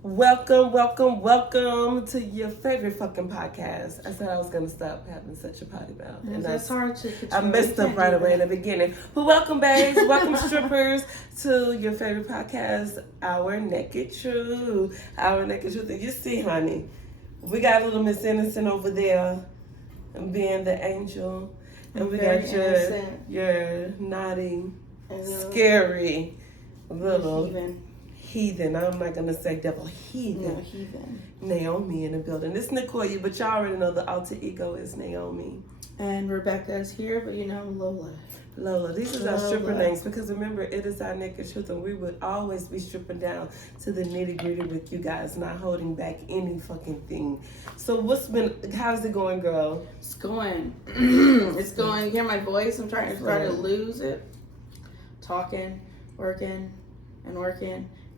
Welcome to your favorite fucking podcast. I said I was gonna stop having such a potty mouth, and that's hard to control. I messed up right away in the beginning. But welcome, babes. Welcome, strippers, to your favorite podcast, Our Naked Truth. Our Naked Truth. And you see, honey, we got a little Miss Innocent over there, and being the angel, and we got your naughty, scary little heathen. I'm not gonna say devil. Heathen. No, heathen. Naomi in the building. This is Nicoya, but y'all already know the alter ego is Naomi. And Rebecca is here, but Lola. Lola. These are our stripper names because remember, it is our naked truth, and we would always be stripping down to the nitty gritty with you guys, not holding back any fucking thing. So how's it going, girl? It's going. It's going. You hear my voice? I'm trying to lose it. Talking, working,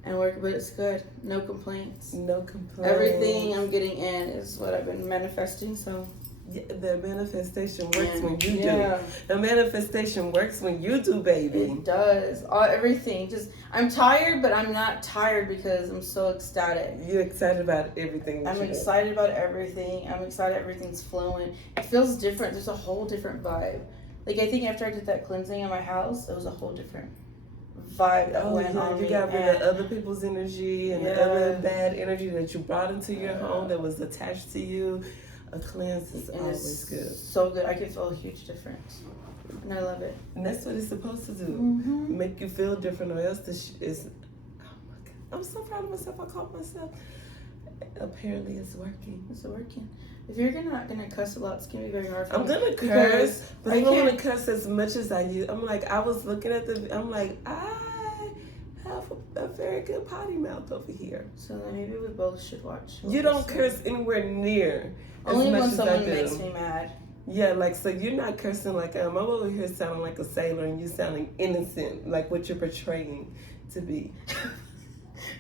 but it's good. No complaints. No complaints. Everything I'm getting in is what I've been manifesting, so. Yeah, the manifestation works when you do. The manifestation works when you do, baby. It does. Everything. I'm tired, but I'm not tired because I'm so ecstatic. You're excited about everything. I'm excited about everything. I'm excited everything's flowing. It feels different. There's a whole different vibe. I think after I did that cleansing in my house, it was a whole different vibe that went on me. You got rid of other people's energy and the other bad energy that you brought into your home that was attached to you. A cleanse is always good. So good. I can feel a huge difference. And I love it. And that's what it's supposed to do. Mm-hmm. Make you feel different, or else this is... Oh my God. I'm so proud of myself. I caught myself. Apparently it's working. It's working. If you're not going to cuss a lot, it's going to be very hard for me. I'm going to curse, but I don't want to cuss as much as I use. I'm like, I was looking at I have a very good potty mouth over here. So then maybe we both should watch. You don't curse anywhere near only as much when as someone I do. makes me mad. Yeah, so you're not cursing like I'm over here sounding like a sailor and you sounding innocent, like what you're portraying to be.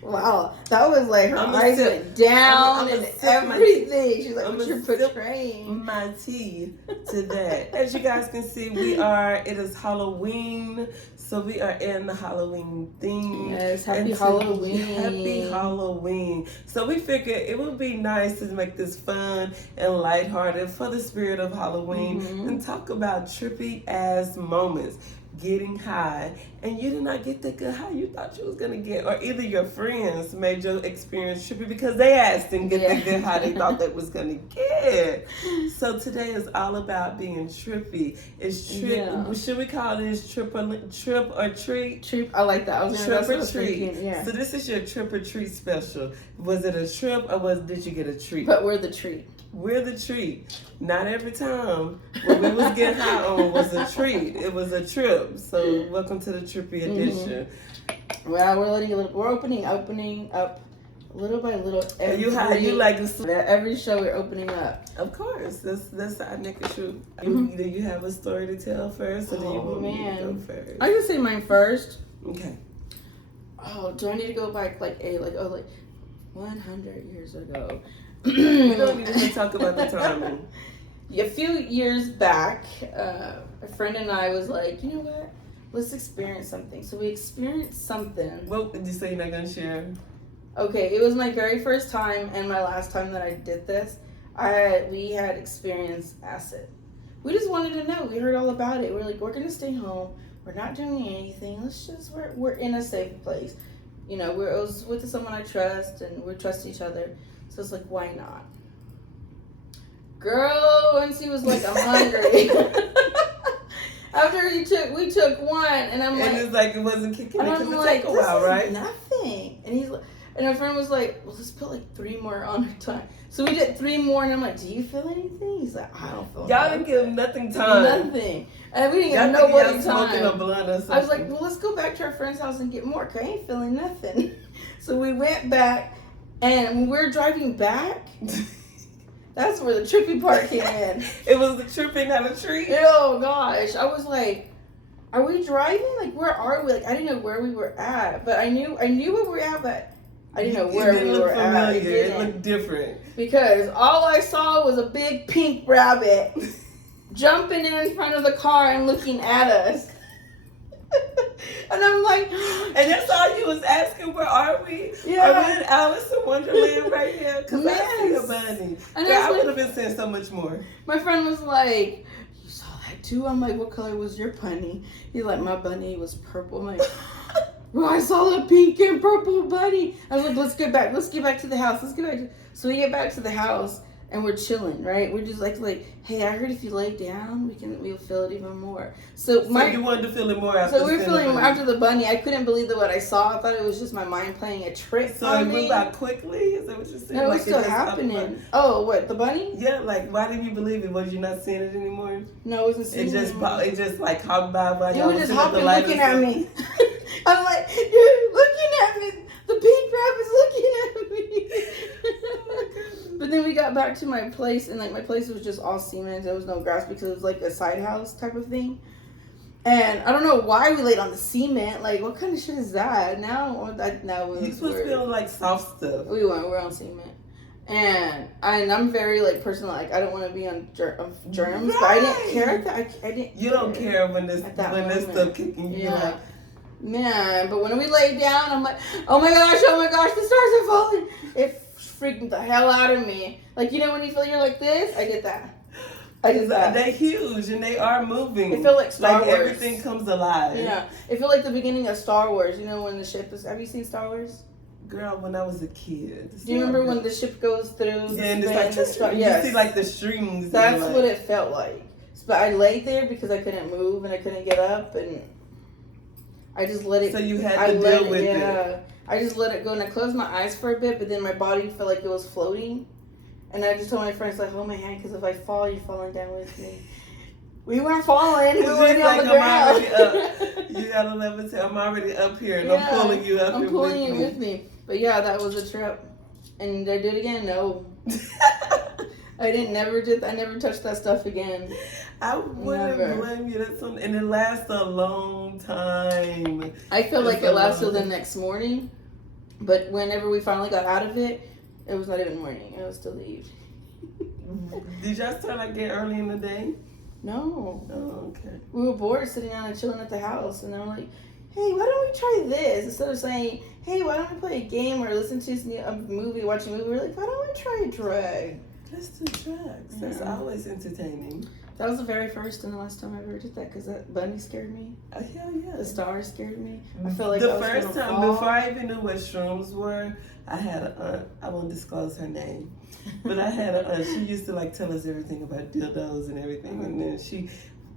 Wow, that was like her eyes went down and everything. She's like, what you're portraying. My tea to that. As you guys can see, it is Halloween, so we are in the Halloween theme. Yes, happy Halloween. Happy Halloween. So we figured it would be nice to make this fun and lighthearted for the spirit of Halloween and talk about trippy ass moments. Getting high, and you did not get the good high you thought you was gonna get, or either your friends made your experience trippy because they asked and get the good high they thought they was gonna get. So today is all about being trippy. Should we call this trip or treat? Trip. I like that. I was trip or treat. So this is your trip or treat special. Was it a trip or did you get a treat? But we're the treat. We're the treat. Not every time when we was getting high on was a treat. It was a trip. So welcome to the trippy edition. Well, we're opening up little by little. Every show we're opening up. Of course, that's our naked truth. Do you have a story to tell first, or do you want me to go first? I can say mine first. Okay. Oh, do I need to go back like 100 years ago? We don't need to talk about the timing. A few years back, a friend and I was like, you know what? Let's experience something. So we experienced something. What did you say you're not going to share? Okay, it was my very first time and my last time that I did this. We had experienced acid. We just wanted to know. We heard all about it. We're like, we're going to stay home. We're not doing anything. We're in a safe place. I was with someone I trust, and we trust each other. So it's like, why not? Girl, once he was like, I'm hungry. After we took one, and I'm like, and it's like it wasn't kicking in because it like, take a while, right? Nothing. And our friend was like, well, let's put like 3 more on our time. So we did 3 more, and I'm like, do you feel anything? He's like, I don't feel Y'all didn't give nothing time. Nothing. And we didn't give nobody time. A blunt or something. I was like, well, let's go back to our friend's house and get more, because I ain't feeling nothing. So we went back, and when we were driving back, that's where the trippy part came in. It was the tripping, not a treat. Oh, gosh. I was like, are we driving? Like, where are we? Like, I didn't know where we were at, but I knew where we were at, but I didn't know where we were at. It looked different. Because all I saw was a big pink rabbit jumping in front of the car and looking at us. And I'm like, and that's all you was asking, where are we? Yeah. Are we in Alice in Wonderland right now? Because I see a Yes. bunny. And Girl, I I was would like- have been saying so much more. my friend was like, you saw that too? I'm like, what color was your bunny? He's like, my bunny was purple. I'm like, well, I saw a pink and purple bunny. I was like, let's get back to the house. So we get back to the house and we're chilling, right? We're just like, hey, I heard if you lay down, we'll feel it even more. So you wanted to feel it more after we were seeing feeling the bunny. after the bunny. I couldn't believe that what I saw. I thought it was just my mind playing a trick So on it me. moved out quickly? Is that what you're saying? No, it was Like, still just stopped happening. running? Oh, what, the bunny? Yeah, like, why didn't you believe it? Was you not seeing it anymore? No, it wasn't seeing It just like hopped by while It y'all was was just sitting at hopping, the light looking or at something? me. I'm like, you're looking at me. The pink rabbit's looking at me. But then we got back to my place, and like my place was just all cement. There was no grass because it was like a side house type of thing. And I don't know why we laid on the cement. Like, what kind of shit is that? Now You supposed to be on like soft stuff. we're on cement. And I'm very like personal. Like, I don't want to be on germs, but I didn't care. I didn't. You don't care when this At that this moment. stuff kicking you. Yeah. Like, Man, but when we laid down, I'm like, oh my gosh, the stars are falling. It freaked the hell out of me. Like, you know when you feel you're like this? I did that. They huge and they are moving. It felt like Star Wars. Everything comes alive. Yeah. It felt like the beginning of Star Wars. You know when the ship is... Have you seen Star Wars? Girl, when I was a kid. Do you remember when the ship goes through? Yeah, and it's like, Yes. you see like the strings. That's like, what it felt like. But I laid there because I couldn't move and I couldn't get up, and I just let it. So you had to deal with it. I just let it go, and I closed my eyes for a bit, but then my body felt like it was floating, and I just told my friends, like, hold my hand, because if I fall, you're falling down with me. We weren't falling. We were She's on like, the I'm ground. already up. You gotta levitate. I'm already up here, and I'm pulling you up. I'm here pulling with you me. with me. But yeah, that was a trip. And did I do it again? No. I never touched that stuff again. I wouldn't Never. blame you. That's something, and it lasts a long time. I feel like It's it a lasted long- the next morning, but whenever we finally got out of it, it was not even morning. It was still the evening. Did y'all start like that early in the day? No. Oh, okay. We were bored sitting down and chilling at the house, and they were like, hey, why don't we try this? Instead of saying, hey, why don't we play a game or listen to a movie, watch a movie, we're like, why don't we try a drag? Let's do drugs. That's Yeah. always entertaining. That was the very first and the last time I ever did that, because that bunny scared me. Oh, hell yeah. The stars scared me. I felt like the I was first gonna time, fall. before I even knew what shrooms were, I had an aunt. I won't disclose her name, but I had an aunt. She used to like tell us everything about dildos and everything, and then she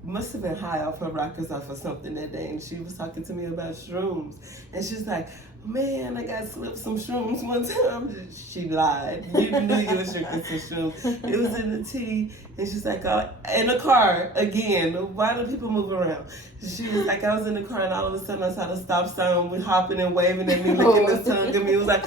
must have been high off her rockers off or something that day, and she was talking to me about shrooms, and she's like, man, I got slipped some shrooms one time. She lied. We knew you was drinking some shrooms. It was in the tea, and she's like, oh, in the car again. Why do people move around? She was like, I was in the car, and all of a sudden I saw the stop sign with hopping and waving at me, licking his tongue at me. It was like,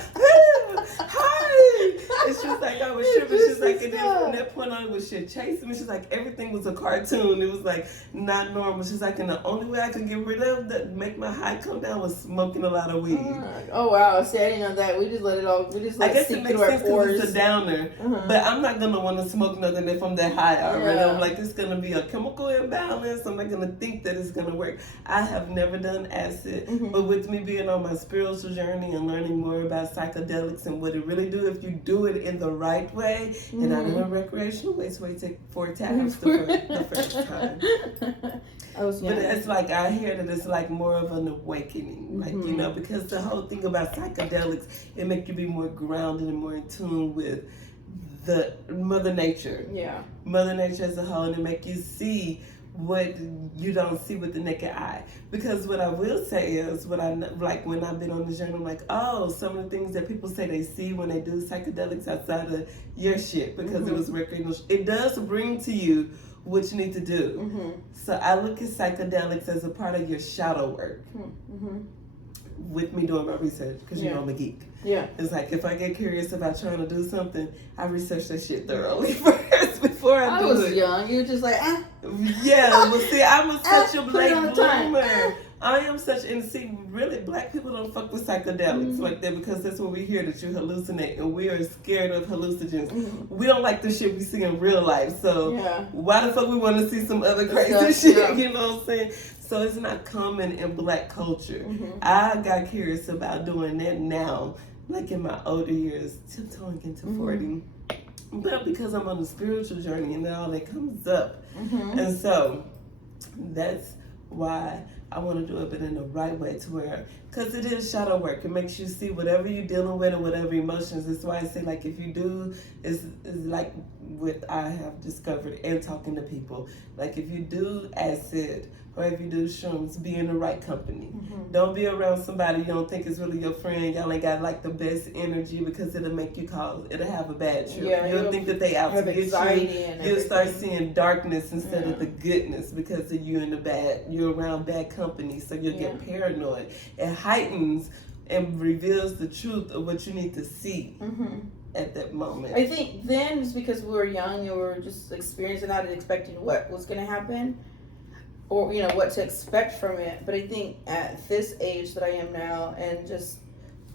hi. And she was like, I was tripping. She's like, and then from that point on, it was shit chasing me. She's like, everything was a cartoon. It was like not normal. She's like, and the only way I could get rid of that, make my high come down, was smoking a lot of weed. Oh wow! See, I didn't know that. We just let it all. We just I let it guess it seep makes through our sense because pores. it's a downer. Uh-huh. But I'm not gonna want to smoke nothing if I'm that high already. Yeah. I'm like, it's gonna be a chemical imbalance. I'm not gonna think that it's gonna work. I have never done acid, Mhm. but with me being on my spiritual journey and learning more about psychedelics and what it really do, if you do it in the right way and not in a recreational way, so you take 4 tabs the first time. I was young. But it's like, I hear that it's like more of an awakening, like, you know, because the whole thing about psychedelics, it make you be more grounded and more in tune with the Mother Nature. Yeah. Mother Nature as a whole, and it make you see what you don't see with the naked eye. Because what I will say is, what I like when I've been on the journey, I'm like, oh, some of the things that people say they see when they do psychedelics outside of your shit, because it was recreational. It does bring to you what you need to do. Mm-hmm. So I look at psychedelics as a part of your shadow work. Mm-hmm. With me doing my research, because you Yeah. know I'm a geek. Yeah. It's like, if I get curious about trying to do something, I research that shit thoroughly first before I I do was it. young. You were just like, Yeah, but see, I'm such a put it on late the time. bloomer. I am such, and see, really, black people don't fuck with psychedelics like that, because that's what we hear, that you hallucinate, and we are scared of hallucinogens. We don't like the shit we see in real life, so Yeah. why the fuck we want to see some other crazy Stuff, shit? yeah. You know what I'm saying? So it's not common in Black culture. I got curious about doing that now, like in my older years, tiptoeing into 40. But because I'm on a spiritual journey and then all that comes up. And so that's why I want to do it, but in the right way, to where, because it is shadow work. It makes you see whatever you're dealing with and whatever emotions. That's why I say, like, if you do, is like what I have discovered and talking to people. Like, if you do acid or if you do shrooms, be in the right company. Don't be around somebody you don't think is really your friend. Y'all ain't got like the best energy, because it'll make you it'll have a bad trip. Yeah, You'll think that they out to get you. You'll start seeing darkness instead of the goodness, because of you in the bad. You're around bad company, so you'll get paranoid. It heightens and reveals the truth of what you need to see at that moment. I think then, just because we were young and we were just experiencing that and expecting what was going to happen, or what to expect from it. But I think at this age that I am now, and just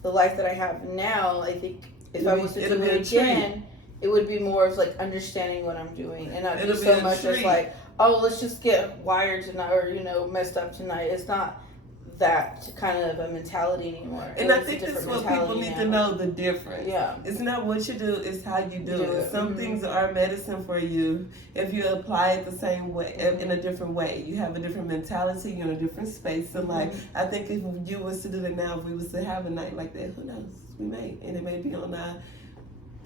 the life that I have now, I think if I was to do it again, it would be more of like understanding what I'm doing, and not just so much as like, oh, let's just get wired tonight, or messed up tonight. It's not that kind of a mentality anymore. And I think that's what people need to know, the difference. Yeah. It's not what you do, it's how you do it. Some things are medicine for you if you apply it the same way, in a different way. You have a different mentality, you're in a different space in life. I think if you was to do it now, if we was to have a night like that, who knows? We may. And it may be on our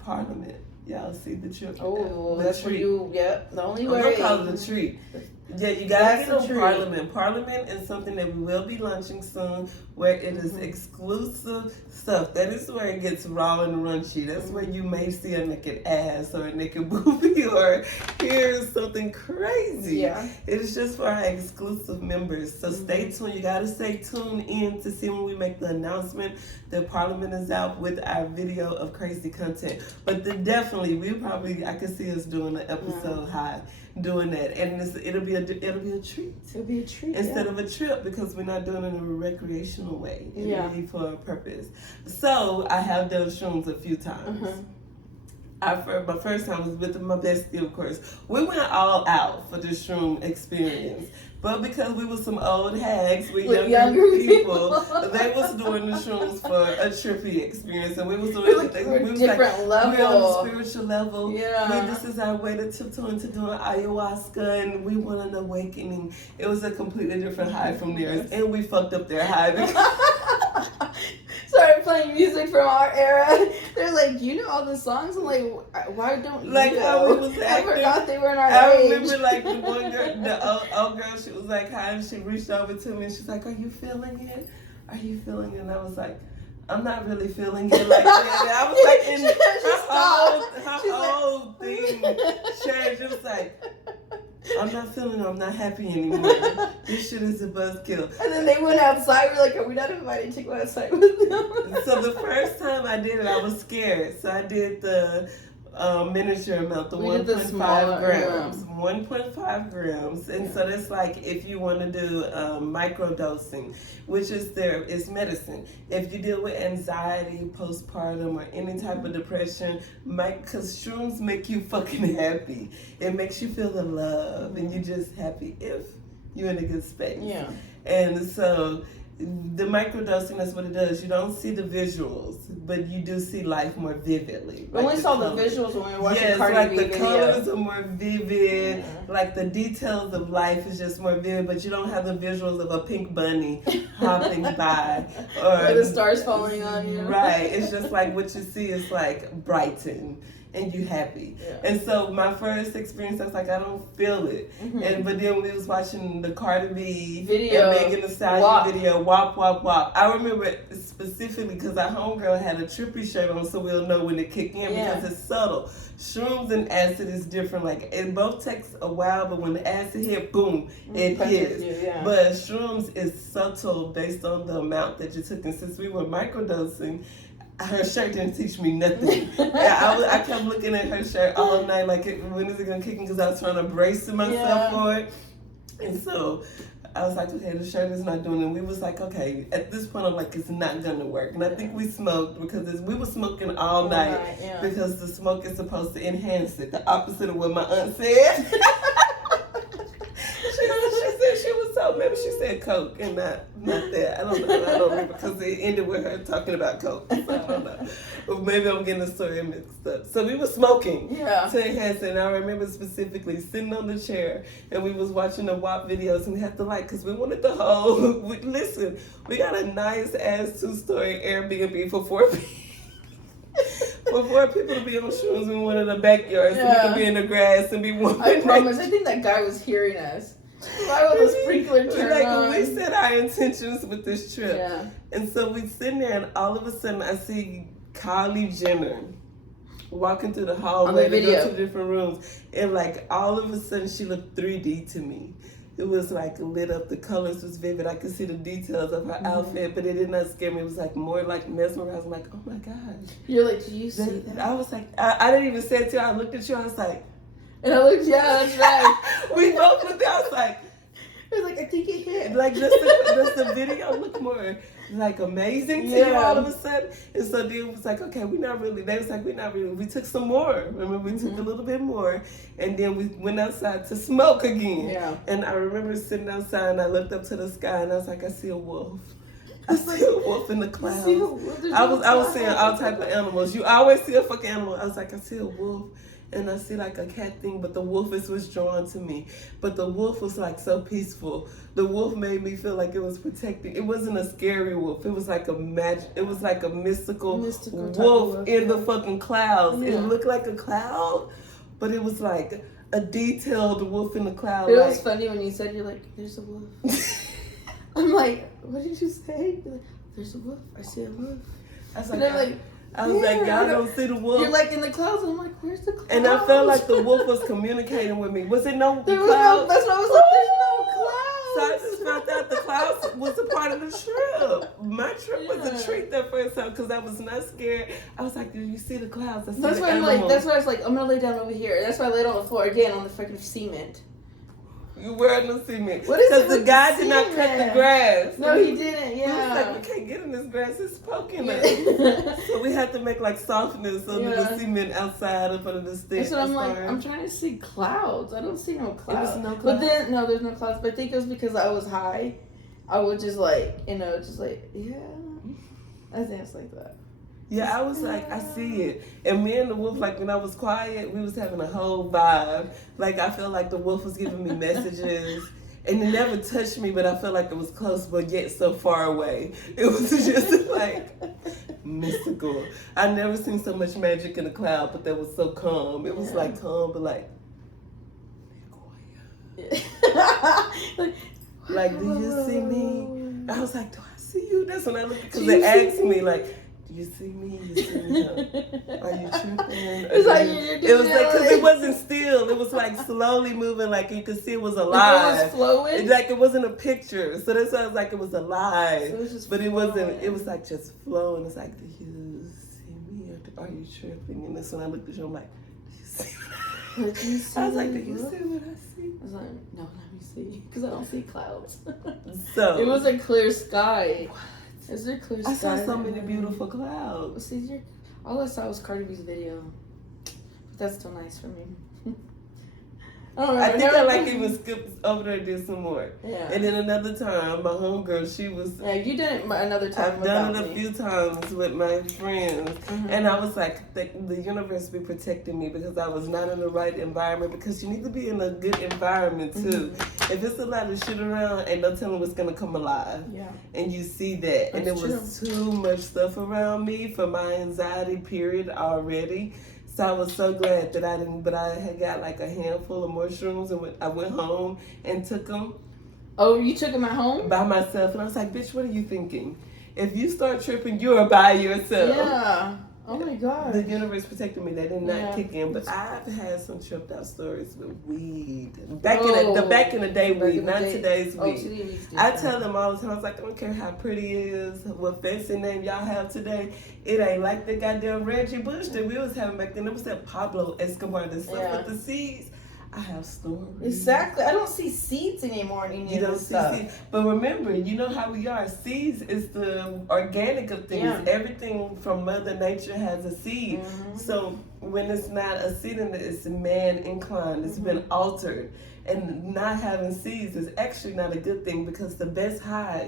Parliament. Y'all see the trip. Oh, that's for you. Yep. The only way. I'm gonna call it a treat. Yeah, you gotta get on Parliament. Parliament is something that we will be launching soon, where it is exclusive stuff. That is where it gets raw and raunchy. That's where you may see a naked ass or a naked boobie or hear something crazy. Yeah. It is just for our exclusive members. So stay tuned. You gotta stay tuned in to see when we make the announcement that Parliament is out with our video of crazy content. But definitely, I could see us doing an episode high. Doing that, and it'll be a treat. It'll be a treat instead of a trip, because we're not doing it in a recreational way. It'll be for a purpose. So I have done shrooms a few times. My first time was with my bestie, of course. We went all out for the shroom experience. But because we were some old hags with younger people, they was doing the shrooms for a trippy experience, and we was doing everything. We was different level. We're on a spiritual level. Yeah. This is our way to tiptoe into doing ayahuasca, and we want an awakening. It was a completely different high from theirs, and we fucked up their high. Started playing music from our era. They're like, you know all the songs? I'm like, why don't you? Like how we was acting. I forgot they were in our I age. remember like the one girl, the old girl, she was like hi, and she reached over to me and she's like, are you feeling it? Are you feeling it? And I was like, I'm not really feeling it like that. And I was like, her whole thing changed. It was like, I'm not feeling it. I'm not happy anymore. This shit is a buzzkill. And then they went outside. We're like, are we not invited to go outside with them? So the first time I did it, I was scared. So I did the miniature amount, the 1.5 grams. 1.5 grams. And so that's like if you want to do microdosing, which is medicine. If you deal with anxiety, postpartum, or any type of depression, because shrooms make you fucking happy. It makes you feel the love, and you're just happy if you're in a good space. Yeah. And so the microdosing, that's what it does. You don't see the visuals, but you do see life more vividly. We only saw the visuals when we were watching Cardi like B the video. colors are more vivid. Like the details of life is just more vivid, but you don't have the visuals of a pink bunny hopping by or the stars falling on you. Right. It's just like what you see is like brighten. And you happy. And so my first experience, I was like, I don't feel it. But then we was watching the Cardi B video, and Megan Thee Stallion video, WAP, WAP, WAP. I remember it specifically because our homegirl had a trippy shirt on, so we'll know when it kick in because it's subtle. Shrooms and acid is different. Like it both takes a while, but when the acid hit, boom, it hits. But shrooms is subtle based on the amount that you took. And since we were microdosing, her shirt didn't teach me nothing. I kept looking at her shirt all night, like, when is it gonna kick in? Because I was trying to brace myself for it. And so I was like, okay, the shirt is not doing it. And we was like, okay, at this point, I'm like, it's not gonna work. And I think we smoked because we were smoking all night because the smoke is supposed to enhance it. The opposite of what my aunt said. She was so, maybe she said said Coke and not that. I don't know. I don't remember because it ended with her talking about Coke. So I don't know. But maybe I'm getting the story mixed up. So we were smoking. Yeah. Ted Hansen. And I remember specifically sitting on the chair and we was watching the WAP videos and we had to because we wanted the whole. Listen, we got a nice ass 2-story Airbnb for 4 people. For 4 people to be on shrooms in one of the backyards, so we could be in the grass and be warm. I promise. I think that guy was hearing us. Why would the sprinkler turn on? We set our intentions with this trip. Yeah. And so we sitting there, and all of a sudden, I see Kylie Jenner walking through the hallway to go to different rooms, and all of a sudden, she looked 3D to me. It was lit up. The colors was vivid. I could see the details of her outfit, but it did not scare me. It was more mesmerizing. Like, oh my God. You're like, do you see that? I was like, I didn't even say it to you. I looked at you. I was like, and I looked, yeah, that's right. We both looked at. I was like, I was like, I think it hit. Does the video look more amazing to you all of a sudden? And so then it was like, okay, we're not really. They was like, we're not really. We took some more. Remember, we took a little bit more, and then we went outside to smoke again. Yeah. And I remember sitting outside, and I looked up to the sky, and I was like, I see a wolf. I see a wolf in the clouds. I was seeing all type of animals. You always see a fucking animal. I was like, I see a wolf. And I see a cat thing, but the wolf was drawn to me. But the wolf was so peaceful. The wolf made me feel like it was protecting. It wasn't a scary wolf. It was a mystical wolf in the fucking clouds. Yeah. It looked like a cloud, but it was a detailed wolf in the cloud. It was funny when you said, you're like, there's a wolf. I'm like, what did you say? You're like, there's a wolf. I see a wolf. I was like, y'all don't see the wolf. You're in the clouds, and I'm like, where's the clouds? And I felt like the wolf was communicating with me. Was it no clouds? That's why I was like, there's no clouds. So I just found out the clouds was a part of the trip. My trip was a treat that first time because I was not scared. I was like, did you see the clouds? That's why I was like, I'm gonna lay down over here. That's why I laid on the floor again on the freaking cement. You wearing the cement. What is it? Because the guy did not cut the grass. No, he didn't. Yeah. He was like, we can't get in this grass. It's poking us. So we had to make softness under the cement outside up under the stick. That's what I'm like. I'm trying to see clouds. I don't see no clouds. There's no clouds. But then there's no clouds. But I think it was because I was high. I would just yeah. I think it's like that. Yeah, I was like, I see it. And me and the wolf, when I was quiet, we was having a whole vibe. I felt like the wolf was giving me messages. And it never touched me, but I felt like it was close, but yet so far away. It was just mystical. I never seen so much magic in a cloud, but that was so calm. It was calm, but do you see me? I was like, do I see you? That's when I looked, because they asked me, do you see me? You see me? Are you tripping? It was because it wasn't still. It was slowly moving, you could see it was alive. It was flowing? It wasn't a picture. So that's why I was it was alive. So it was just but flowing. It wasn't, it was just flowing. It's do you see me? Or are you tripping? And that's when I looked at you, I'm like, do you see what do you see? I was like, do you see what I see? I was like, no, let me see. Because I don't see clouds. So it was a clear sky. What? Is there clear sky? I saw so many beautiful clouds. See, all I saw was Cardi B's video. But that's still nice for me. I think I even skipped over there and did some more. Yeah. And then another time, my homegirl, she was... Yeah, you did it another time. I've done it a few times with my friends. Mm-hmm. And I was like, the universe be protecting me because I was not in the right environment, because you need to be in a good environment too. Mm-hmm. If it's a lot of shit around, ain't no telling what's going to come alive. Yeah. And you see that. And there was too much stuff around me for my anxiety period already. So I was so glad that I didn't, but I had got a handful of mushrooms and I went home and took them. Oh, you took them at home? By myself. And I was like, bitch, what are you thinking? If you start tripping, you are by yourself. Yeah. Oh my God. The universe protected me. They did not kick in. But I've had some tripped out stories with weed. Back in the day weed, not today's weed. I tell them all the time, I was like, I don't care how pretty it is, what fancy name y'all have today. It ain't like the goddamn Reggie Bush that we was having back then. It was that Pablo Escobar, the stuff with the seeds. I have stories. Exactly. I don't see seeds anymore in any of this stuff. Seeds. But remember, you know how we are. Seeds is the organic of things. Yeah. Everything from Mother Nature has a seed. Mm-hmm. So when it's not a seating, it's man inclined. It's been altered. And not having seeds is actually not a good thing because the best high.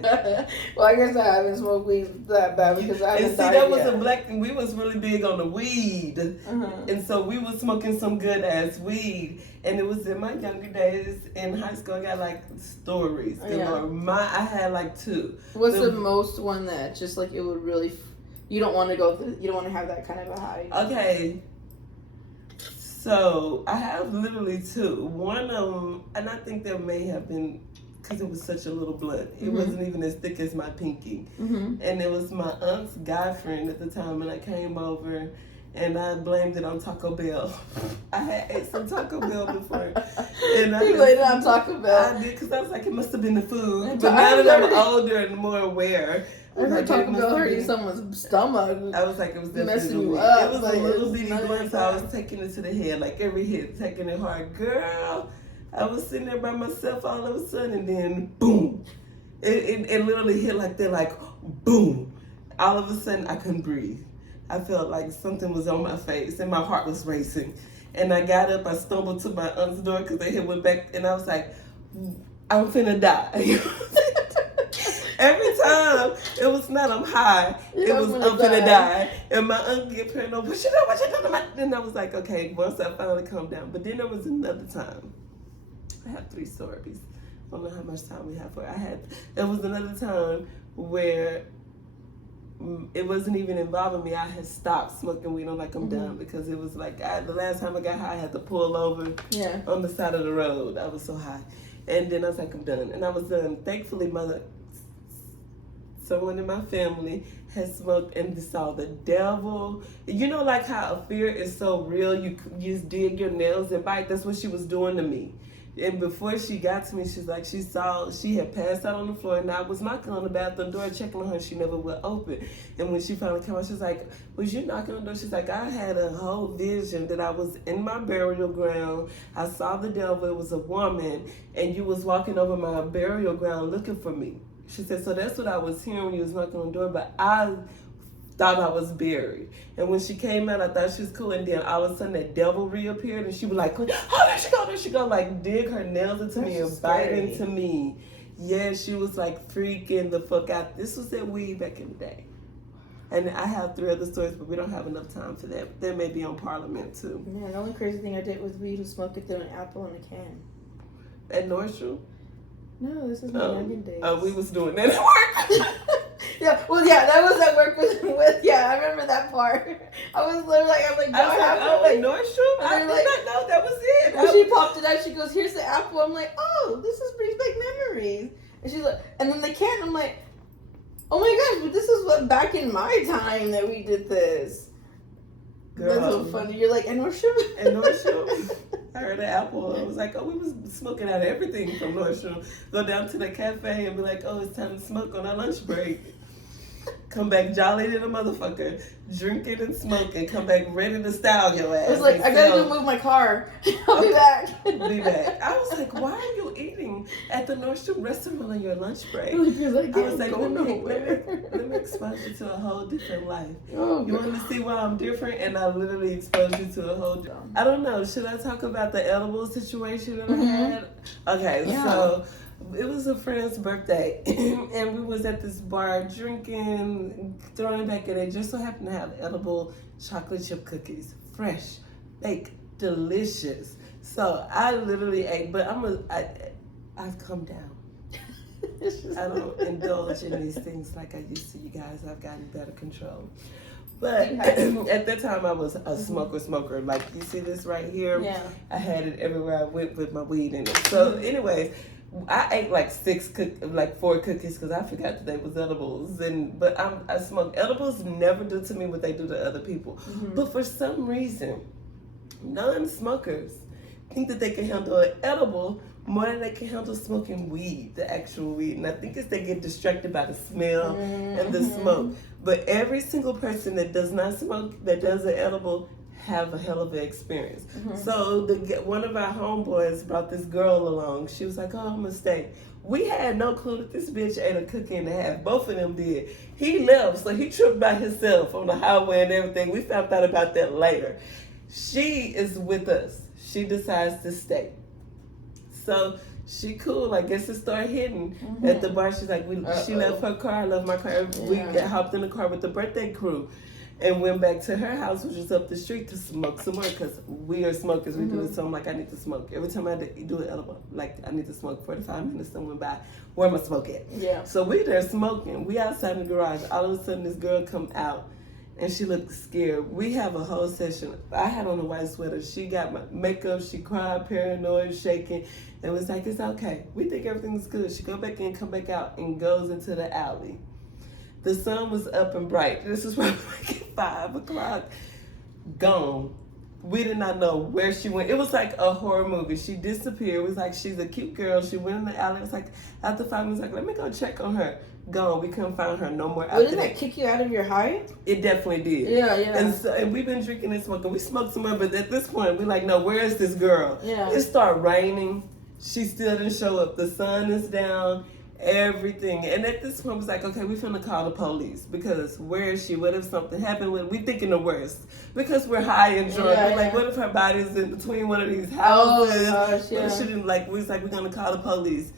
Well, I guess I haven't smoked weed that bad because I haven't And see, died that was yet. a black thing. We was really big on the weed. And so we was smoking some good ass weed. And it was in my younger days in high school. I got like stories. I had like 2. What's the most one that just like it would really, you don't want to go through, you don't want to have that kind of a high? Okay. So I have literally 2. One of them, and I think there may have been, because it was such a little blunt. It wasn't even as thick as my pinky. And it was my aunt's guy friend at the time, and I came over, and I blamed it on Taco Bell. I had ate some Taco Bell before, and I blamed it on Taco Bell. I did, because I was like, it must have been the food. But now that I'm older and more aware, I heard Taco Bell hurting someone's stomach. I was like, it was definitely messing you weed. up. It was like, a little bitty not blunt, so I was taking it to the head, like every hit, taking it hard. Girl, I was sitting there by myself all of a sudden, and then boom. It literally hit like that, like boom. All of a sudden, I couldn't breathe. I felt like something was on my face, and my heart was racing. And I got up, I stumbled to my aunt's door because they had went back, and I was like, I'm finna die. Every time, it was not I'm high, it was I'm finna die. And my aunt get paranoid, what you doing? And I was like, okay, once I finally calmed down. But then there was another time. I have 3 stories. I don't know how much time we have for it. There was another time where it wasn't even involving me. I had stopped smoking weed. I'm like, I'm done, because it was like the last time I got high, I had to pull over on the side of the road. I was so high. And then I was like, I'm done. And I was done. Thankfully, someone in my family had smoked and saw the devil. You know, like how a fear is so real, you just dig your nails and bite. That's what she was doing to me. And before she got to me, she's like, she had passed out on the floor, and I was knocking on the bathroom door, checking on her, and she never would open. And when she finally came out, she was like, was you knocking on the door? She's like, I had a whole vision that I was in my burial ground. I saw the devil, it was a woman, and you was walking over my burial ground looking for me. She said, so that's what I was hearing when you was knocking on the door, but I thought I was buried. And when she came out, I thought she was cool, and then all of a sudden that devil reappeared, and she was like, oh, there she go, like dig her nails into me and bite into me. Yeah, she was like freaking the fuck out. This was that weed back in the day. And I have 3 other stories, but we don't have enough time for that. That may be on Parliament too. Man, the only crazy thing I did with weed was smoke it through an apple in a can. At Nordstrom? No, this is my youngin' days. Oh, we was doing that at work. Yeah, well, yeah, that was at work with yeah, I remember that part. I was literally like, at Nordstrom? I did not know that was it. When she popped it out, she goes, here's the apple. I'm like, oh, this brings back memories. And she's like, and then the can, I'm like, oh my gosh, but this is what back in my time that we did this. Girl. That's so funny. You're like, and Nordstrom? And Nordstrom. I heard an apple. I was like, oh, we was smoking out everything from Nordstrom. Go down to the cafe and be like, oh, it's time to smoke on our lunch break. Come back jolly to the motherfucker, drinking and smoking. Come back ready to style your ass. I was like, I gotta go move my car. I'll be back. Be back. I was like, why are you eating at the Nordstrom restaurant on your lunch break? Because I was like, let me expose you to a whole different life. Oh, you want to see why I'm different? And I literally exposed you to a whole different. I don't know. Should I talk about the edible situation that I had? Okay, so it was a friend's birthday, and we was at this bar drinking, throwing back, and it just so happened to have edible chocolate chip cookies, fresh, baked, delicious. So I literally ate, but I've come down. I don't indulge in these things like I used to, you guys. I've gotten better control. But at that time, I was a smoker. Like, you see this right here? Yeah. I had it everywhere I went with my weed in it. So anyways, I ate like 4 cookies because I forgot that they was edibles. But I smoke. Edibles never do to me what they do to other people. But for some reason, non-smokers think that they can handle an edible more than they can handle smoking weed, the actual weed. And I think it's they get distracted by the smell and the smoke. But every single person that does not smoke, that does an edible, have a hell of an experience. So one of our homeboys brought this girl along. She was like, oh, I'm a mistake. We had no clue that this bitch ate a cookie and a half. Both of them did. He left, so he tripped by himself on the highway and everything. We found out about that later. She is with us. She decides to stay. So she cool. I guess it started hitting at the bar. She's like, she left her car. I left my car. We hopped in the car with the birthday crew and went back to her house, which was up the street, to smoke some more because we are smokers. We do it. So I'm like, I need to smoke. Every time I do an edible, like, I need to smoke. 45 minutes, someone by. Where am I smoke at? Yeah. So we there smoking. We outside in the garage. All of a sudden, this girl come out. And she looked scared. We have a whole session. I had on a white sweater. She got my makeup. She cried, paranoid, shaking. And was like, it's okay. We think everything's good. She go back in, come back out, and goes into the alley. The sun was up and bright. This was probably like 5 o'clock. Gone. We did not know where she went. It was like a horror movie. She disappeared. It was like, she's a cute girl. She went in the alley. It was like, after 5 minutes, like, let me go check on her. Gone. We couldn't find her no more. Didn't that kick you out of your high? It definitely did. Yeah. And we've been drinking and smoking. We smoked some more, but at this point, we're like, no, where is this girl? Yeah. It started raining. She still didn't show up. The sun is down. Everything. And at this point, it was like, okay, we finna call the police because where is she? What if something happened? We thinking the worst because we're high and drunk. We're like, what if her body's in between one of these houses? Oh gosh, yeah. She didn't like. We was like, we're gonna call the police.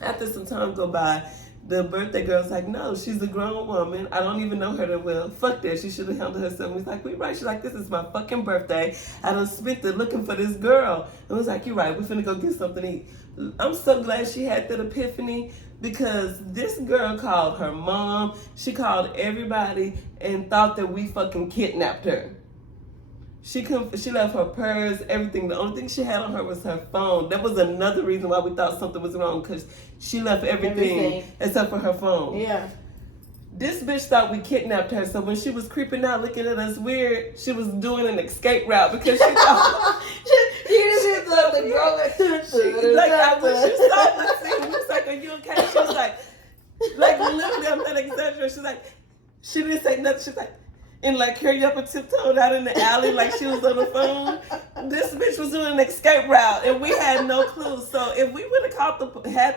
After some time go by, the birthday girl's like, no, she's a grown woman. I don't even know her that well. Fuck that. She should have handled herself. He's like, we right. She's like, this is my fucking birthday. I done spent it looking for this girl. And was like, you're right. We finna go get something to eat. I'm so glad she had that epiphany because this girl called her mom. She called everybody and thought that we fucking kidnapped her. She left her purse, everything. The only thing she had on her was her phone. That was another reason why we thought something was wrong because she left everything except for her phone. Yeah. This bitch thought we kidnapped her, so when she was creeping out looking at us weird, she was doing an escape route because she thought... the girl that when she saw the scene, she was like, are you okay? She was like literally, I'm not exaggerating. She's like, she didn't say nothing. She's like, and like carry up and tiptoed out in the alley like she was on the phone. This bitch was doing an escape route and we had no clue. So if we would have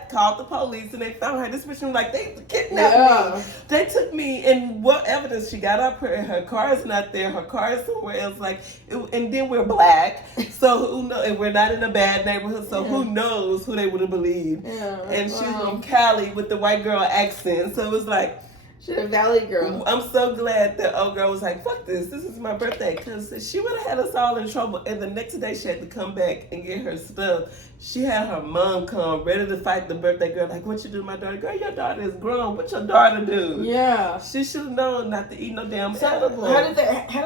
called the police and they found her, this bitch was like, they kidnapped me. They took me, and what evidence she got up her car is not there, her car is somewhere else, and then we're black. So who knows, and we're not in a bad neighborhood, so who knows who they would have believed. And she was from Cali with the white girl accent. So it was like, she's a valley girl. I'm so glad that old girl was like, fuck this is my birthday. Because she would have had us all in trouble. And the next day she had to come back and get her stuff. She had her mom come, ready to fight the birthday girl. Like, what you do to my daughter? Girl, your daughter is grown. What your daughter do? Yeah. She should have known not to eat no damn edible. How did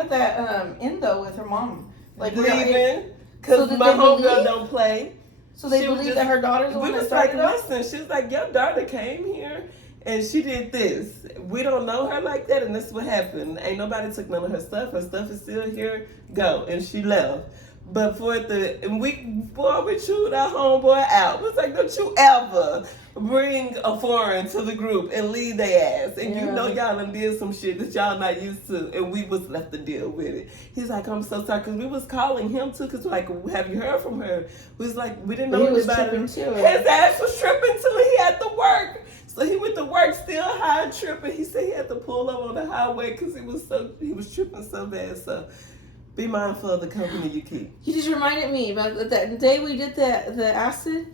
that end though with her mom? Like leaving. Because my homegirl don't play. So they believe that her daughter's the one that started it? Listen, she was like, your daughter came here and she did this. We don't know her like that, and this is what happened. Ain't nobody took none of her stuff. Her stuff is still here. Go. And she left. But we chewed our homeboy out. It was like, don't you ever bring a foreign to the group and leave their ass. And you know y'all done did some shit that y'all not used to, and we was left to deal with it. He's like, I'm so sorry, because we was calling him too, because like, have you heard from her? We was like, we didn't know anybody. His ass was tripping too. He had to work. So he went to work still high and tripping. He said he had to pull up on the highway because he was tripping so bad. So be mindful of the company you keep. You just reminded me about that day we did the acid.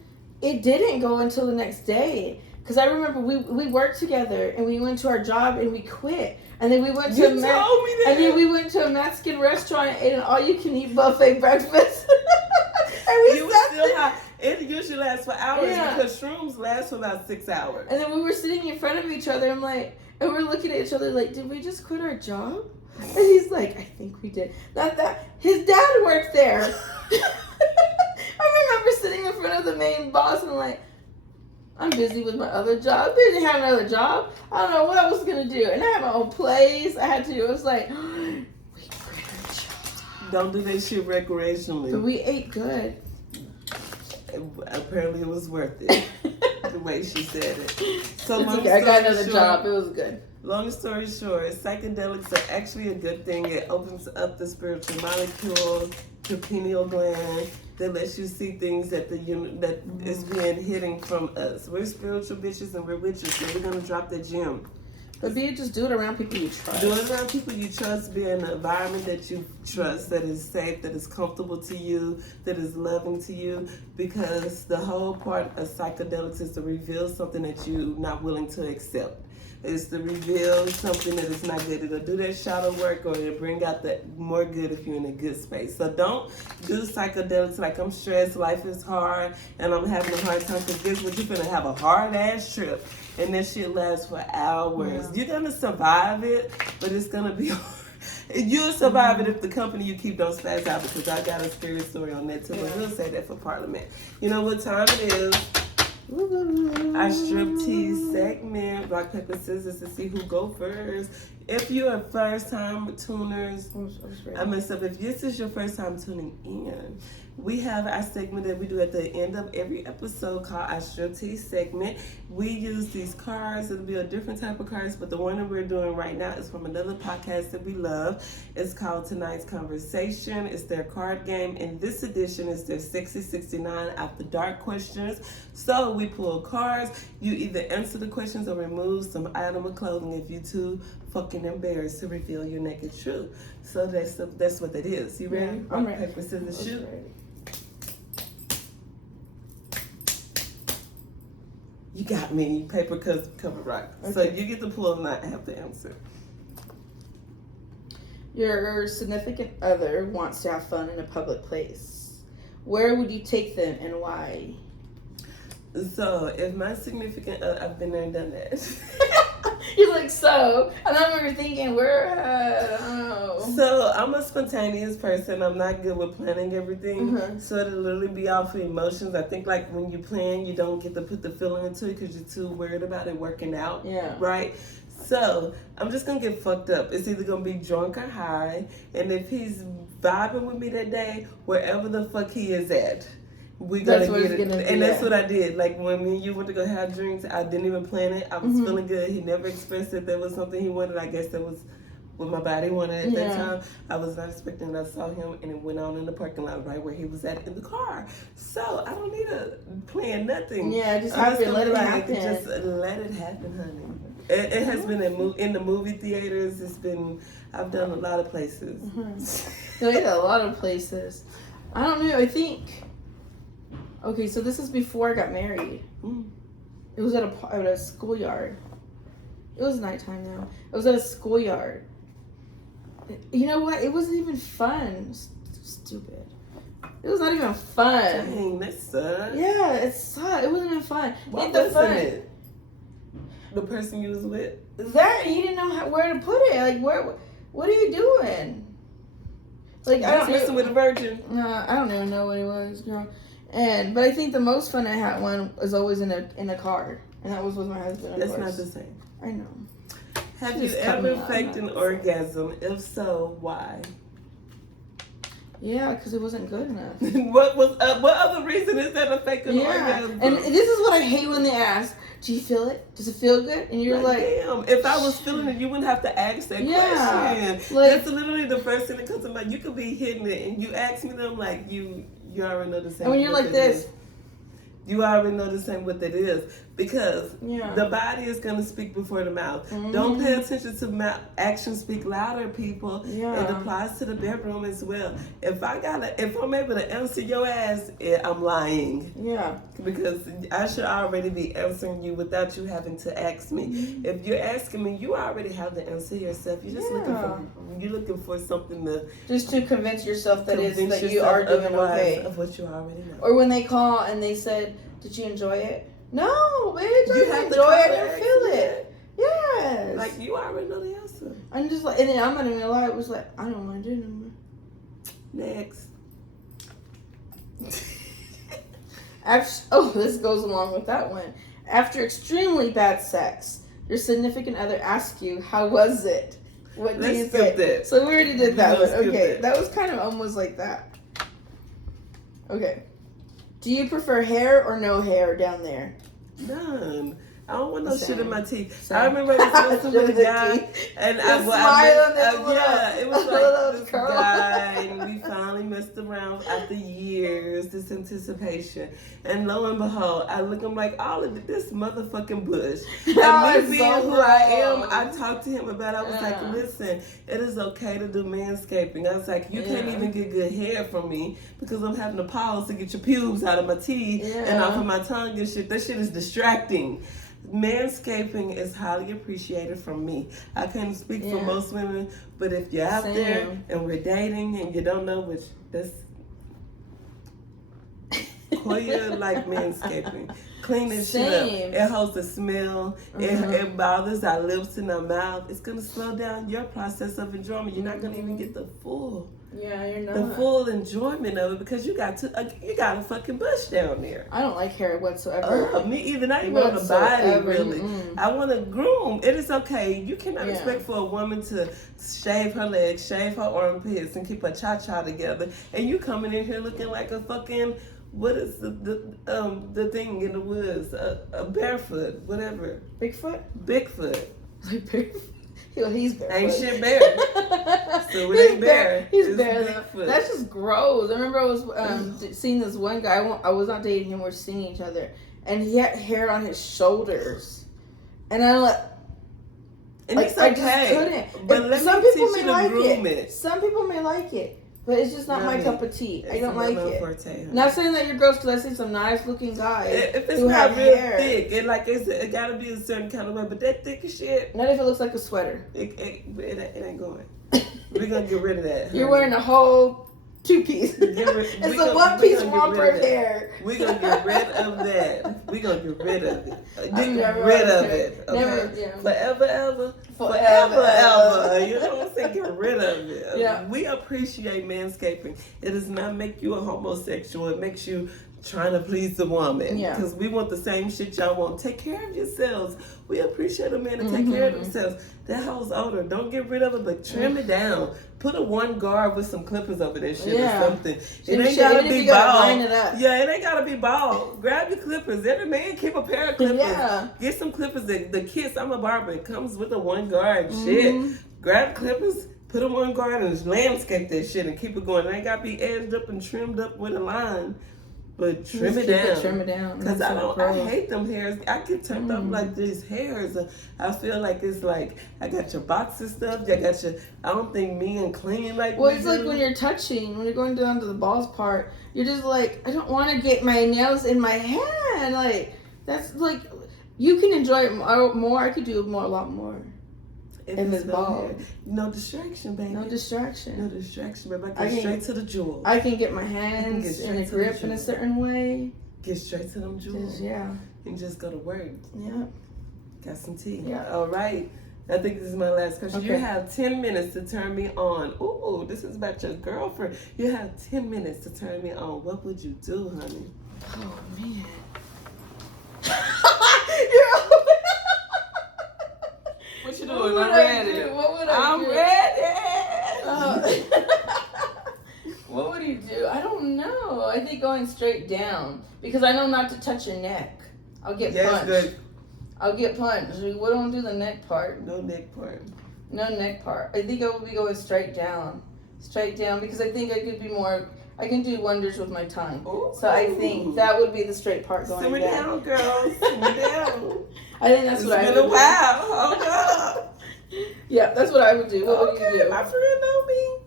It didn't go until the next day. Because I remember we worked together and we went to our job and we quit. And then we went to we went to a Mexican restaurant and ate an all-you-can-eat buffet breakfast. And we sat there. It usually lasts for hours because shrooms last for about 6 hours. And then we were sitting in front of each other. And we're looking at each other like, did we just quit our job? And he's like, I think we did. Not that. His dad worked there. I remember sitting in front of the main boss and I'm like, I'm busy with my other job. I didn't have another job. I don't know what I was going to do. And I had my own place. I had to do. It was like, we quit our job. Don't do that shit recreationally. But we ate good. Apparently it was worth it. The way she said it. So I got another job. It was good. Long story short, psychedelics are actually a good thing. It opens up the spiritual molecules, the pineal gland, that lets you see things that is being hidden from us. We're spiritual bitches and we're witches, and we're gonna drop the gem. But just do it around people you trust. Do it around people you trust. Be in an environment that you trust, that is safe, that is comfortable to you, that is loving to you. Because the whole part of psychedelics is to reveal something that you're not willing to accept. It's to reveal something that is not good. It'll do that shadow work, or it'll bring out that more good if you're in a good space. So don't do psychedelics like I'm stressed, life is hard, and I'm having a hard time. Because guess what? You're gonna have a hard ass trip, and that shit lasts for hours. Yeah. You're gonna survive it, but it's gonna be hard. You'll survive it if the company you keep don't spaz out, because I got a scary story on that too. But we'll say that for Parliament. You know what time it is? Our striptease segment, rock, paper, scissors, to see who go first. If you're a first time tuners, I messed up. If this is your first time tuning in, we have our segment that we do at the end of every episode called our striptease segment. We use these cards. It'll be a different type of cards, but the one that we're doing right now is from another podcast that we love. It's called Tonight's Conversation. It's their card game. In this edition, it's their 6069 After Dark questions. So we pull cards. You either answer the questions or remove some item of clothing if you're too fucking embarrassed to reveal your naked truth. So that's what that is. You ready? Yeah, I'm ready. Paper, scissors, shoot. You got me. Paper, cover, rock. Okay. So you get to pull and I have to answer. Your significant other wants to have fun in a public place. Where would you take them and why? So if my significant other, I've been there and done that. You're like, so, and I remember thinking, I don't know. So I'm a spontaneous person. I'm not good with planning everything. Mm-hmm. So it'll literally be off of emotions. I think like when you plan, you don't get to put the feeling into it because you're too worried about it working out. Yeah. Right? So I'm just going to get fucked up. It's either going to be drunk or high. And if he's vibing with me that day, wherever the fuck he is at, we're gonna get it. And that's what I did. Like when me and you went to go have drinks, I didn't even plan it. I was feeling good. He never expressed that there was something he wanted. I guess that was what my body wanted at that time. I was not expecting it. I saw him and it went on in the parking lot right where he was at in the car. So I don't need to plan nothing. Yeah, just have it, let it happen. Just let it happen, honey. It has been in the movie theaters. It's been, I've done a lot of places. Yeah, a lot of places. I don't know, I think... Okay, so this is before I got married. It was at a schoolyard. It was nighttime though. It was at a schoolyard. You know what? It wasn't even fun. Stupid. It was not even fun. Dang, that sucks. Yeah, it sucked. It wasn't even fun. What wasn't it? The person you was with? That he didn't know where to put it. Like what are you doing? Like I don't messing with a virgin. No, I don't even know what it was, girl. But I think the most fun I had one was always in a car, and that was with my husband. That's not the same. I know. Have you ever faked an orgasm? If so, why? Yeah, because it wasn't good enough. What other reason is that a fake an orgasm? And this is what I hate when they ask, do you feel it? Does it feel good? And you're like damn, if I was feeling it, you wouldn't have to ask that question. Like, that's literally the first thing that comes to mind. You could be hitting it, and you ask me, I'm like, you already know the same. And when you're like this, you already know the same what that is, because the body is going to speak before the mouth. Don't pay attention to actions speak louder, people. It applies to the bedroom as well. If I'm able to answer your ass, I'm lying. Yeah. Because I should already be answering you without you having to ask me. If you're asking me, you already have the answer yourself. You're just looking for something to convince yourself that you are doing okay of what you already know. Or when they call and they said, "Did you enjoy it?" No, bitch, I didn't enjoy it and feel it. Yes. Like you already know the answer. I'm just like, and then I'm not even gonna lie. It was like, I don't want to do it anymore. Next. This goes along with that one. After extremely bad sex, your significant other asks you, "How was it?" What do you say? That. So we already did that one. Okay, that was kind of almost like that. Okay. Do you prefer hair or no hair down there? None. I don't want no shit in my teeth. I remember I was listening to the guy, and it was like this guy, and we finally messed around after years. this anticipation. And lo and behold, I look, I'm like, all of this motherfucking bush. And me being who I am, I talked to him about it. I was like, listen, it is okay to do manscaping. I was like, you can't even get good hair from me because I'm having to pause to get your pubes out of my teeth and off of my tongue and shit. That shit is distracting. Manscaping is highly appreciated from me. I can't speak for most women, but if you're out there and we're dating and you don't know which, that's Koya like manscaping. Clean this shit up. It holds the smell. It bothers our lips and our mouth. It's gonna slow down your process of enjoyment. You're not gonna even get the full. Yeah, you're not. The full enjoyment of it because you got a fucking bush down there. I don't like hair whatsoever. Me either. Not even on the body, really. I want to groom. It is okay. You cannot expect for a woman to shave her legs, shave her armpits, and keep a cha-cha together. And you coming in here looking like a fucking, what is the thing in the woods? A barefoot, whatever. Bigfoot? Bigfoot. Like Bigfoot? He's barefoot. Ain't shit bare. So it ain't bare. He's bare. That's just gross. I remember I was seeing this one guy. I was not dating him. We were seeing each other, and he had hair on his shoulders, and I'm like, it's okay. I just couldn't. But some people may like it. Some people may like it. But it's just not my cup of tea. I don't like it. Forte, not saying that you're gross, because I see some nice looking guys if it's not real thick, it gotta be a certain kind of way. But that thick as shit. Not if it looks like a sweater. It ain't going. We're gonna get rid of that. You're wearing a whole two-piece. It's a one-piece romper of hair. We're gonna get rid of that. We're gonna get rid of it. Get rid of it. Okay? Never, Forever, ever. You know what I'm saying? Get rid of it. Yeah. We appreciate manscaping. It does not make you a homosexual. It makes you trying to please the woman. Because we want the same shit y'all want. Take care of yourselves. We appreciate a man to take care of themselves. That hoe's older. Don't get rid of it, but trim it down. Put a one guard with some clippers over that shit or something. It ain't gotta be bald. It ain't gotta be bald. Grab your clippers. Every man keep a pair of clippers. Get some clippers. The Kiss, I'm a barber. It comes with a one guard shit. Grab clippers. Put them on guard and landscape that shit and keep it going. It ain't gotta be edged up and trimmed up with a line. But trim it down. Because I hate them hairs. I get turned up like these hairs. I feel like it's like, I got your boxer stuff. I don't think men clean like well, it's like when you're touching, when you're going down to the balls part, you're just like, I don't want to get my nails in my hand. Like, that's like, you can enjoy it more. I could do a lot more. In this ball. No distraction, baby. No distraction, baby. I get straight to the jewels. I can get my hands in a grip in a certain way. Get straight to them jewels. And just go to work. Got some tea. All right. I think this is my last question. Okay. You have 10 minutes to turn me on. Ooh, this is about your girlfriend. You have 10 minutes to turn me on. What would you do, honey? Oh, man. What you doing? I'm ready. What would I do? I'm ready. What would he do? I don't know. I think going straight down because I know not to touch your neck. I'll get punched. Good. I'll get punched. We don't do the neck part. No neck part. No neck part. I think I would be going straight down. Straight down because I think I could be more. I can do wonders with my tongue. Ooh. So I think that would be the straight part going down. Simmer down, girl. Simmer down. I think that's what I would do. It's been a while. Hold up. Yeah, that's what I would do. What would you do? My friend know me.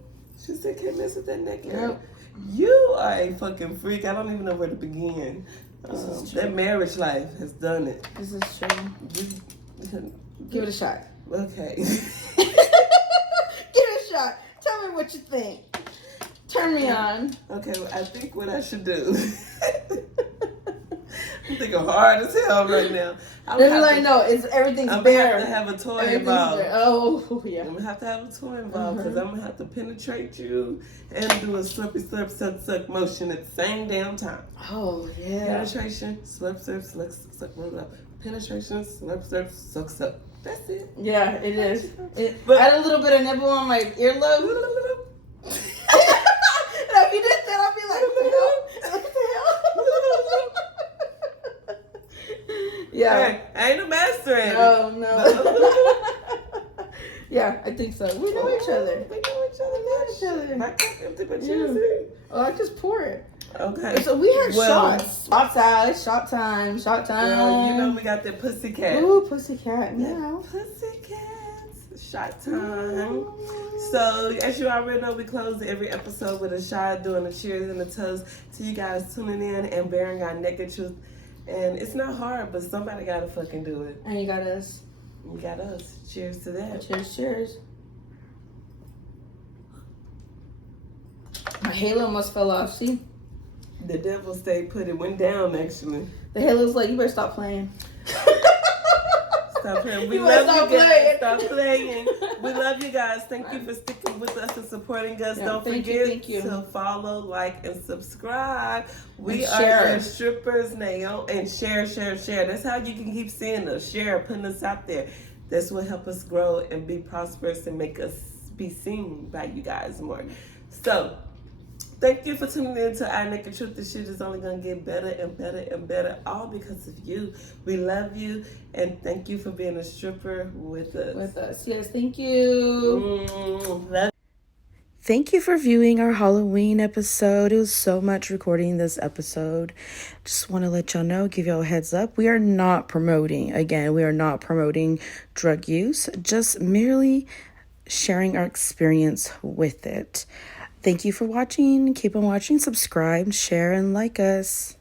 She said, can't mess with that neck area. Yep. You are a fucking freak. I don't even know where to begin. That marriage life has done it. This is true. Give it a shot. Okay. Give it a shot. Tell me what you think. Turn me on. Okay, well, I think what I should do. I'm thinking hard as hell right now. Everything's bare. I'm gonna have to have a toy involved. Oh, yeah. I'm gonna have to have a toy involved because I'm gonna have to penetrate you and do a slurpy slurp suck suck motion at the same damn time. Oh, yeah. Penetration, slurp slurp suck suck roll up. Penetration, slurp slurp suck suck. That's it. Yeah, it is. But add a little bit of nibble on my earlobe. If you did that, I'd be like, what the hell? Yeah. Hey, I ain't a master at it. Oh, no. Yeah, I think so. We know each other. We know each other. My cup empty, but you. Oh, I just pour it. Okay. So we had shots. Shots out. It's shot time. Shot time. Girl, you know we got that pussycat. Ooh, pussycat. Yeah. Pussycats. Shot time. So, as you already know, we close every episode with a shot, doing a cheers and a toast to you guys tuning in and bearing our naked truth. And it's not hard, but somebody gotta fucking do it. And you got us. You got us. Cheers to that. Cheers, cheers. My halo must fell off. See? The devil stayed put. It went down, actually. The halo's like, you better stop playing. Stop playing. We You love better you stop guys. playing. Stop playing. We love you guys. Thank you for sticking with us and supporting us. Yeah, Don't thank forget you. to follow, like, and subscribe. We And are share. your strippers now. And share. That's how you can keep seeing us. Share, putting us out there. That's what help us grow and be prosperous and make us be seen by you guys more. So, thank you for tuning in to Our Naked Truth. This shit is only going to get better and better and better, all because of you. We love you, and thank you for being a stripper with us. Yes, thank you. Love Thank you for viewing our Halloween episode. It was so much recording this episode. Just want to let y'all know, give y'all a heads up. We are not promoting drug use, just merely sharing our experience with it. Thank you for watching. Keep on watching, subscribe, share, and like us.